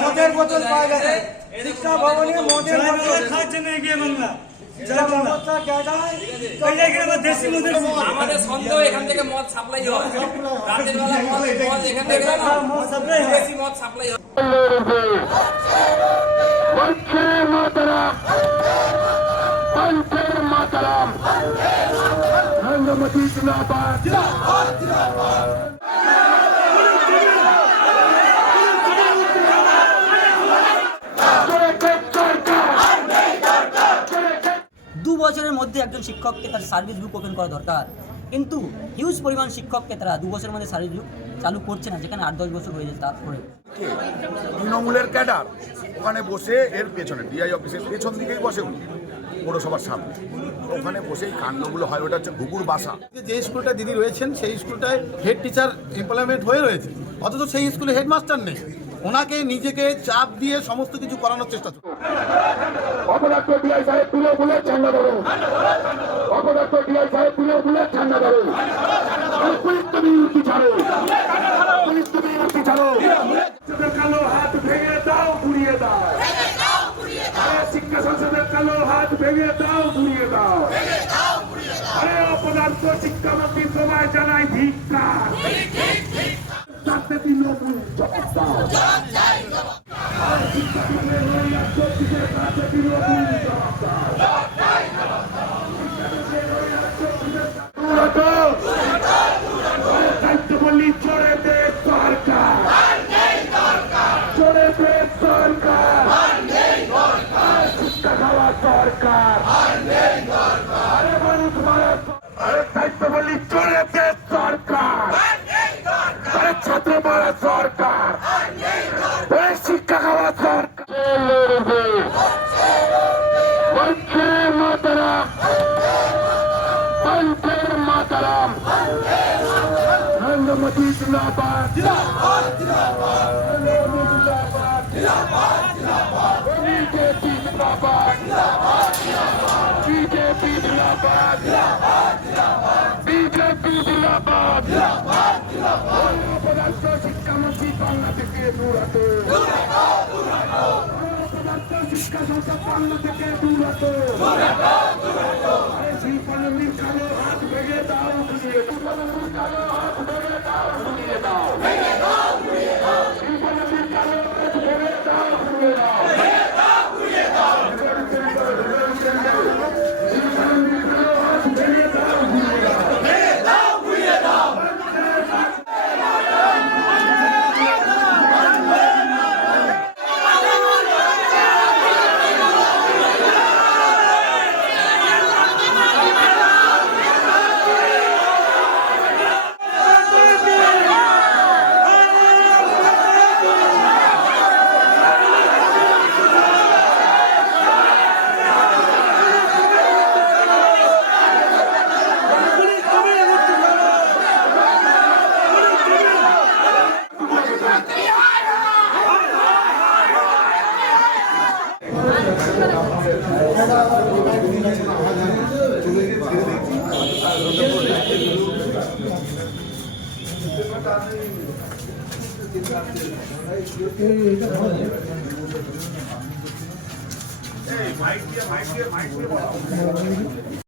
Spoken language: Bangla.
মদের বোতল পাওয়া গেছে শিক্ষা ভবনে মদের বোতল খাচ্ছে না গিয়ে বাংলা ব্যবস্থা আমাদের সন্দেহ এখান থেকে মদ সাপ্লাই হয় রাতের বেলা মদ এখান থেকে বেশি মদ সাপ্লাই হয় দু বছরের মধ্যে একজন শিক্ষককে তার সার্ভিস বুক ওপেন করা দরকার, কিন্তু হিউজ পরিমাণ শিক্ষককে তারা 2 বছরের মধ্যে সার্ভিস বুক চালু করছে না, যেখানে 8-10 বছর হয়ে যাচ্ছে। তারপরে তৃণমূলের ক্যাডার ওখানে বসে এর পেছনে ডিআই অফিসের পেছন দিকেই বসে উনি পৌরসভার সামনে, ওখানে বসেই কাণ্ডগুলো হয়। ওটা হচ্ছে ঘুঘুর বাসা। যে স্কুলটা দিদি রয়েছেন সেই স্কুলটায় হেড টিচার এমপ্লয়মেন্ট হয়ে রয়েছে, অথচ সেই স্কুলে হেডমাস্টার নেই। ওনাকে নিজেকে চাপ দিয়ে সমস্ত কিছু করানোর চেষ্টা চলছে। অপদার্থ ডিআই সাহেব তুলে তুলে ঠান্ডা ধরো, অপদার্থ ডিআই সাহেব তুলে তুলে ঠান্ডা ধরো, পুলিশ তুমি উঠি ছাড়ো, পুলিশ তুমি উঠি ছাড়ো। কালো হাত ভেঙে দাও, পুড়িয়ে দাও, শিক্ষা সংসদের কালো হাত ভেঙে দাও, পুড়িয়ে দাও। আরে অপদার্থ শিক্ষামন্ত্রী সবাই জানাই ধিক্কার, তাতে তৃণমূল জবাব দাও। দায়িত্ববল্লী চড়ে দে সরকার, চড়ে দে সরকার, শিক্ষা খাওয়া সরকার, আরে মানুষ মারা, আরে দায়িত্ববল্লী চড়ে দে সরকার, আরে ছাত্র মারা সরকার, শিক্ষা খাওয়া সরকার। বন্দে মাতরম, বন্দে মাতরম, নরেন্দ্র মোদী জিন্দাবাদ, বিজেপি জিন্দাবাদ, বিজেপি জিন্দাবাদ, বিজেপি জিন্দাবাদ। অপদার্থ শিক্ষামন্ত্রী বাংলা থেকে দূর হতো, শিক্ষা সংসদ বাংলা থেকে দূর হতো। শিল্পানন্দীর কালো হাত ভেঙে দাও, ঘুরিয়ে শিল্পানন্দীর কালো হাত ভেঙে দাও, ঘুরিয়ে দাও, শিল্পানন্দীর কালো হাত ভেঙে দাও, ঘুরিয়ে দাও, শিল্পানন্দীর কালো হাত ভেঙে দাও, ঘুরিয়ে দাও। মাইক দিয়ে